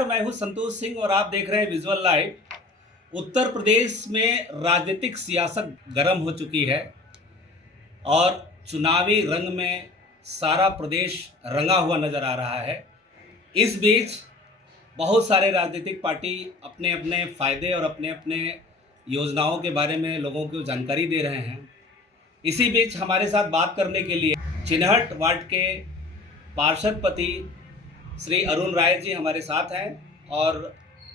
नमस्कार, मैं हूं संतोष सिंह और आप देख रहे हैं विजुअल लाइव। उत्तर प्रदेश में राजनीतिक सियासत गर्म हो चुकी है और चुनावी रंग में सारा प्रदेश रंगा हुआ नज़र आ रहा है। इस बीच बहुत सारे राजनीतिक पार्टी अपने अपने फ़ायदे और अपने अपने योजनाओं के बारे में लोगों को जानकारी दे रहे हैं। इसी बीच हमारे साथ बात करने के लिए चिन्हट वार्ड के पार्षद पति श्री अरुण राय जी हमारे साथ हैं और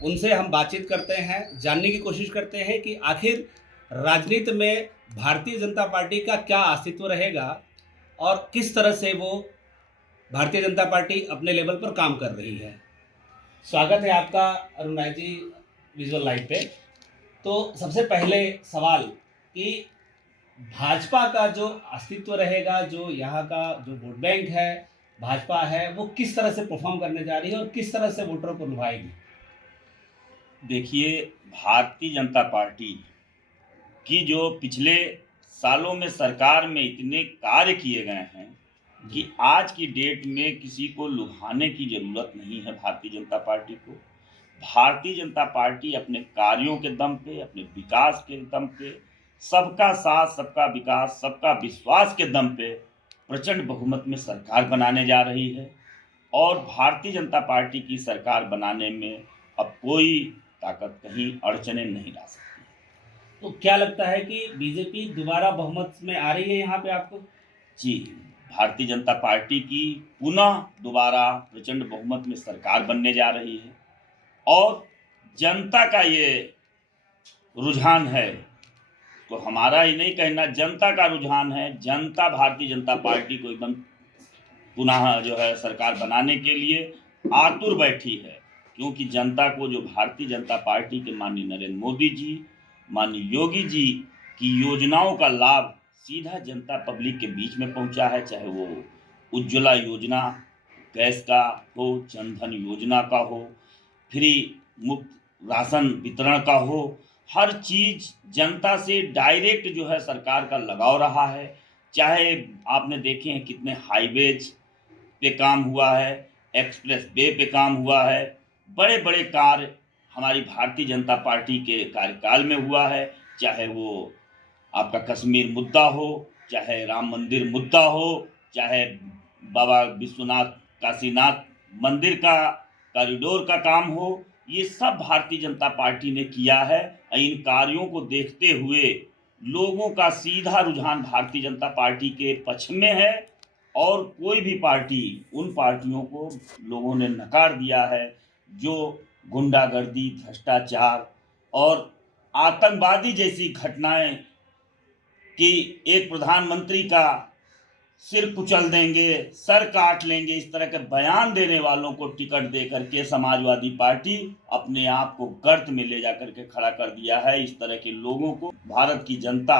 उनसे हम बातचीत करते हैं, जानने की कोशिश करते हैं कि आखिर राजनीति में भारतीय जनता पार्टी का क्या अस्तित्व रहेगा और किस तरह से वो भारतीय जनता पार्टी अपने लेवल पर काम कर रही है। स्वागत है आपका अरुण राय जी विजुअल लाइव पे। तो सबसे पहले सवाल कि भाजपा का जो अस्तित्व रहेगा, जो यहाँ का जो वोट बैंक है, भाजपा है, वो किस तरह से परफॉर्म करने जा रही है और किस तरह से वोटरों को लुभाएगी? देखिए, भारतीय जनता पार्टी की जो पिछले सालों में सरकार में इतने कार्य किए गए हैं कि आज की डेट में किसी को लुभाने की ज़रूरत नहीं है। भारतीय जनता पार्टी को, भारतीय जनता पार्टी अपने कार्यों के दम पे, अपने विकास के दम पे, सबका साथ, सबका विकास, सबका विश्वास के दम पे प्रचंड बहुमत में सरकार बनाने जा रही है। और भारतीय जनता पार्टी की सरकार बनाने में अब कोई ताकत कहीं अड़चने नहीं ला सकती। तो क्या लगता है कि बीजेपी दोबारा बहुमत में आ रही है यहाँ पे आपको? जी, भारतीय जनता पार्टी की पुनः दोबारा प्रचंड बहुमत में सरकार बनने जा रही है और जनता का ये रुझान है। तो हमारा ही नहीं कहना, जनता का रुझान है। जनता भारतीय जनता पार्टी को एकदम पुनः जो है सरकार बनाने के लिए आतुर बैठी है, क्योंकि जनता को जो भारतीय जनता पार्टी के माननीय नरेंद्र मोदी जी, माननीय योगी जी की योजनाओं का लाभ सीधा जनता पब्लिक के बीच में पहुंचा है। चाहे वो उज्ज्वला योजना गैस का हो, जनधन योजना का हो, फ्री मुफ्त राशन वितरण का हो, हर चीज़ जनता से डायरेक्ट जो है सरकार का लगाव रहा है। चाहे आपने देखे हैं कितने हाईवेज पे काम हुआ है, एक्सप्रेस वे पे काम हुआ है, बड़े बड़े कार्य हमारी भारतीय जनता पार्टी के कार्यकाल में हुआ है। चाहे वो आपका कश्मीर मुद्दा हो, चाहे राम मंदिर मुद्दा हो, चाहे बाबा विश्वनाथ काशीनाथ मंदिर का कॉरिडोर का काम हो, ये सब भारतीय जनता पार्टी ने किया है। इन कार्यों को देखते हुए लोगों का सीधा रुझान भारतीय जनता पार्टी के पक्ष में है और कोई भी पार्टी, उन पार्टियों को लोगों ने नकार दिया है जो गुंडागर्दी, भ्रष्टाचार और आतंकवादी जैसी घटनाएं कि एक प्रधानमंत्री का सिर कुचल देंगे, सर काट लेंगे, इस तरह के बयान देने वालों को टिकट दे करके समाजवादी पार्टी अपने आप को गर्त में ले जा करके खड़ा कर दिया है। इस तरह के लोगों को भारत की जनता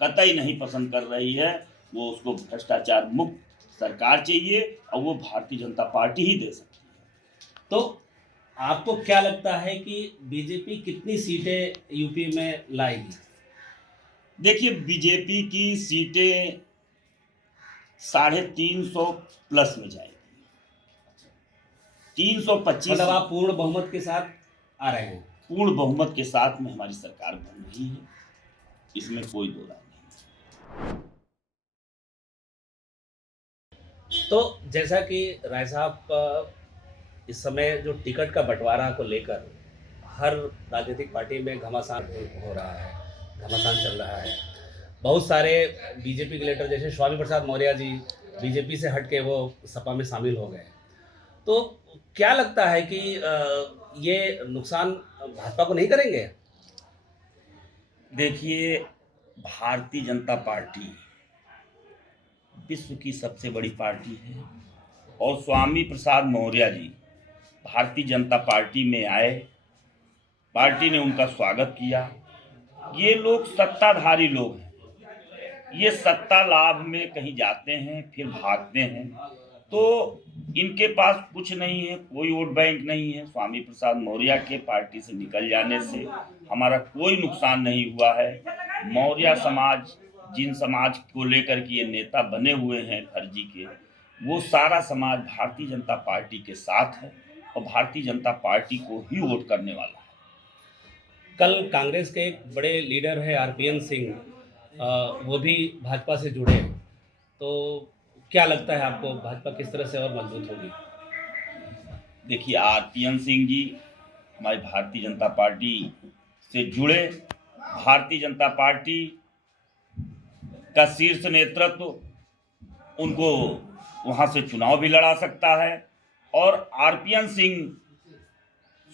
कतई नहीं पसंद कर रही है। वो उसको भ्रष्टाचार मुक्त सरकार चाहिए और वो भारतीय जनता पार्टी ही दे सकती है। तो आपको क्या लगता है कि बीजेपी कितनी सीटें यूपी में लाएगी? देखिए, बीजेपी की सीटें 350 प्लस में जाएगी। 325 मतलब आप पूर्ण बहुमत के साथ आ रहे हैं? पूर्ण बहुमत के साथ में हमारी सरकार बन रही है, इसमें कोई दो राय नहीं। तो जैसा कि राय साहब, इस समय जो टिकट का बंटवारा को लेकर हर राजनीतिक पार्टी में घमासान हो रहा है, घमासान चल रहा है। बहुत सारे बीजेपी के लीडर जैसे स्वामी प्रसाद मौर्य जी बीजेपी से हट के वो सपा में शामिल हो गए। तो क्या लगता है कि ये नुकसान भाजपा को नहीं करेंगे? देखिए, भारतीय जनता पार्टी विश्व की सबसे बड़ी पार्टी है और स्वामी प्रसाद मौर्य जी भारतीय जनता पार्टी में आए, पार्टी ने उनका स्वागत किया। ये लोग सत्ताधारी लोग हैं, ये सत्ता लाभ में कहीं जाते हैं फिर भागते हैं, तो इनके पास कुछ नहीं है, कोई वोट बैंक नहीं है। स्वामी प्रसाद मौर्य के पार्टी से निकल जाने से हमारा कोई नुकसान नहीं हुआ है। मौर्य समाज, जिन समाज को लेकर के ये नेता बने हुए हैं फर्जी के, वो सारा समाज भारतीय जनता पार्टी के साथ है और भारतीय जनता पार्टी को ही वोट करने वाला है। कल कांग्रेस के एक बड़े लीडर है आरपीएन सिंह, वो भी भाजपा से जुड़े, तो क्या लगता है आपको भाजपा किस तरह से और मजबूत होगी? देखिए, आरपीएन सिंह जी हमारी भारतीय जनता पार्टी से जुड़े, भारतीय जनता पार्टी का शीर्ष नेतृत्व उनको वहां से चुनाव भी लड़ा सकता है, और आरपीएन सिंह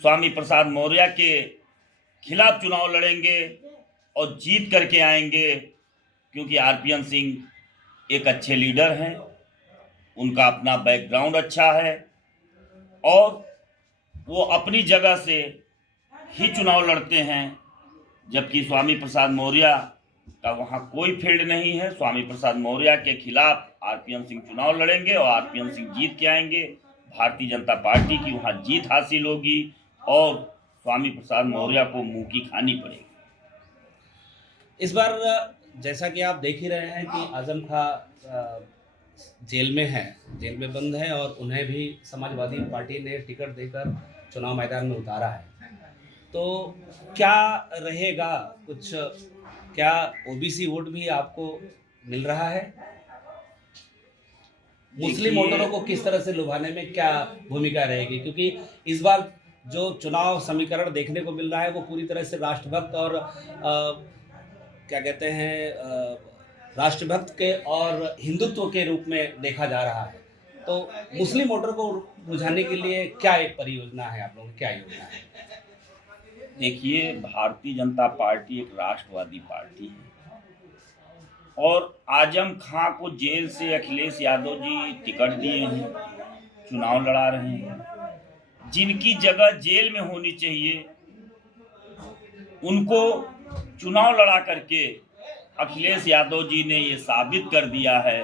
स्वामी प्रसाद मौर्य के खिलाफ चुनाव लड़ेंगे और जीत करके आएंगे, क्योंकि आरपीएन सिंह एक अच्छे लीडर हैं, उनका अपना बैकग्राउंड अच्छा है और वो अपनी जगह से ही चुनाव लड़ते हैं, जबकि स्वामी प्रसाद मौर्य का वहाँ कोई फील्ड नहीं है। स्वामी प्रसाद मौर्य के खिलाफ आरपीएन सिंह चुनाव लड़ेंगे और आरपीएन सिंह जीत के आएंगे। भारतीय जनता पार्टी की वहाँ जीत हासिल होगी और स्वामी प्रसाद मौर्य को मुंह की खानी पड़ेगी। इस बार जैसा कि आप देख ही रहे हैं कि आजम खां जेल में है, जेल में बंद है, और उन्हें भी समाजवादी पार्टी ने टिकट देकर चुनाव मैदान में उतारा है। तो क्या रहेगा, कुछ क्या ओबीसी वोट भी आपको मिल रहा है? मुस्लिम वोटरों को किस तरह से लुभाने में क्या भूमिका रहेगी? क्योंकि इस बार जो चुनाव समीकरण देखने को मिल रहा है वो पूरी तरह से राष्ट्रभक्त और क्या कहते हैं राष्ट्रभक्त के और हिंदुत्व के रूप में देखा जा रहा है। तो मुस्लिम वोटर को रुझाने के लिए क्या एक परियोजना है, आप लोगों की क्या योजना है? देखिए, भारतीय जनता पार्टी एक राष्ट्रवादी पार्टी है और आजम खां को जेल से अखिलेश यादव जी टिकट दिए हैं, चुनाव लड़ा रहे हैं। जिनकी जगह जेल में होनी चाहिए उनको चुनाव लड़ा करके अखिलेश यादव जी ने ये साबित कर दिया है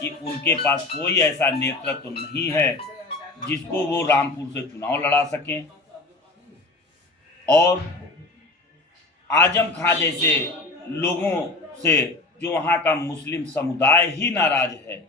कि उनके पास कोई ऐसा नेतृत्व नहीं है जिसको वो रामपुर से चुनाव लड़ा सकें। और आजम खां जैसे लोगों से जो वहाँ का मुस्लिम समुदाय ही नाराज है,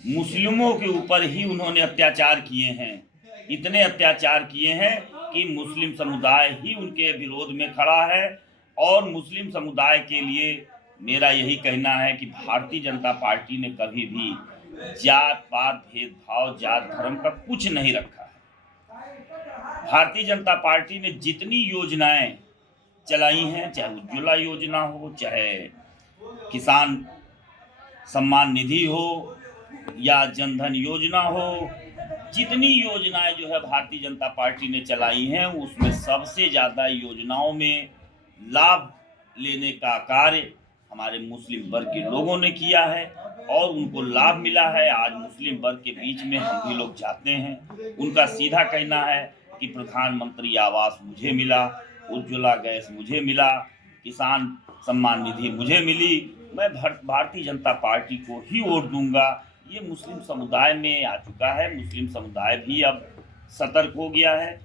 मुस्लिमों के ऊपर ही उन्होंने अत्याचार किए हैं, इतने अत्याचार किए हैं कि मुस्लिम समुदाय ही उनके विरोध में खड़ा है। और मुस्लिम समुदाय के लिए मेरा यही कहना है कि भारतीय जनता पार्टी ने कभी भी जात पात भेदभाव जात धर्म का कुछ नहीं रखा है। भारतीय जनता पार्टी ने जितनी योजनाएं चलाई हैं, चाहे उज्ज्वला योजना हो, चाहे किसान सम्मान निधि हो या जनधन योजना हो, जितनी योजनाएं जो है भारतीय जनता पार्टी ने चलाई हैं, उसमें सबसे ज़्यादा योजनाओं में लाभ लेने का कार्य हमारे मुस्लिम वर्ग के लोगों ने किया है और उनको लाभ मिला है। आज मुस्लिम वर्ग के बीच में हम भी लोग जाते हैं, उनका सीधा कहना है कि प्रधानमंत्री आवास मुझे मिला, उज्ज्वला गैस मुझे मिला, किसान सम्मान निधि मुझे मिली, मैं भारतीय जनता पार्टी को ही वोट दूंगा। ये मुस्लिम समुदाय में आ चुका है। मुस्लिम समुदाय भी अब सतर्क हो गया है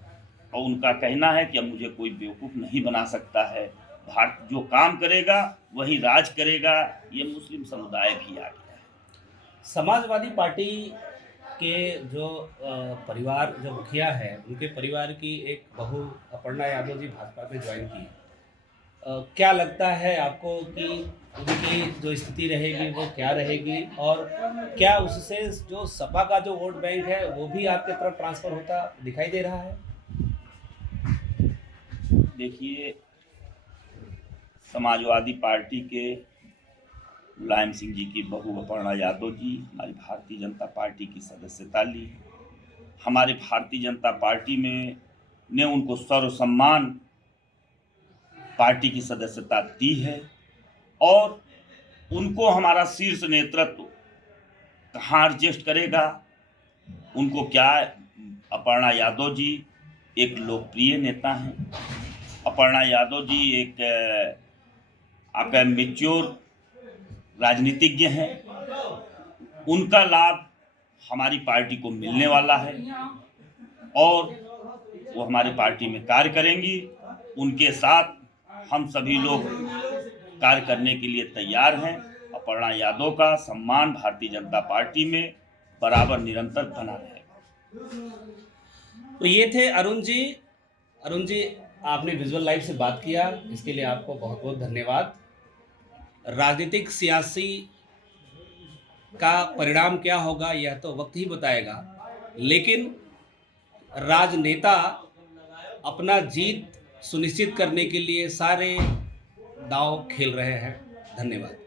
और उनका कहना है कि अब मुझे कोई बेवकूफ़ नहीं बना सकता है, भारत जो काम करेगा वही राज करेगा। ये मुस्लिम समुदाय भी आ गया है। समाजवादी पार्टी के जो परिवार, जो मुखिया है, उनके परिवार की एक बहू अपर्णा यादव जी भाजपा में ज्वाइन की। क्या लगता है आपको कि उनकी जो स्थिति रहेगी वो क्या रहेगी, और क्या उससे जो सपा का जो वोट बैंक है वो भी आपके तरफ ट्रांसफर होता दिखाई दे रहा है? देखिए, समाजवादी पार्टी के मुलायम सिंह जी की बहू अपर्णा यादव जी हमारी भारतीय जनता पार्टी की सदस्यता ली। हमारे भारतीय जनता पार्टी में ने उनको सर्व सम्मान पार्टी की सदस्यता दी है और उनको हमारा शीर्ष नेतृत्व कहाँ एडजस्ट करेगा, उनको क्या। अपर्णा यादव जी एक लोकप्रिय नेता हैं। अपर्णा यादव जी एक आपका मैच्योर राजनीतिज्ञ हैं। उनका लाभ हमारी पार्टी को मिलने वाला है और वो हमारी पार्टी में कार्य करेंगी। उनके साथ हम सभी लोग कार्य करने के लिए तैयार हैं। अपर्णा यादव का सम्मान भारतीय जनता पार्टी में बराबर निरंतर बना रहेगा। तो ये थे अरुण जी। अरुण जी, आपने विजुअल लाइव से बात किया, इसके लिए आपको बहुत बहुत धन्यवाद। राजनीतिक सियासी का परिणाम क्या होगा यह तो वक्त ही बताएगा, लेकिन राजनेता अपना जीत सुनिश्चित करने के लिए सारे दांव खेल रहे हैं। धन्यवाद।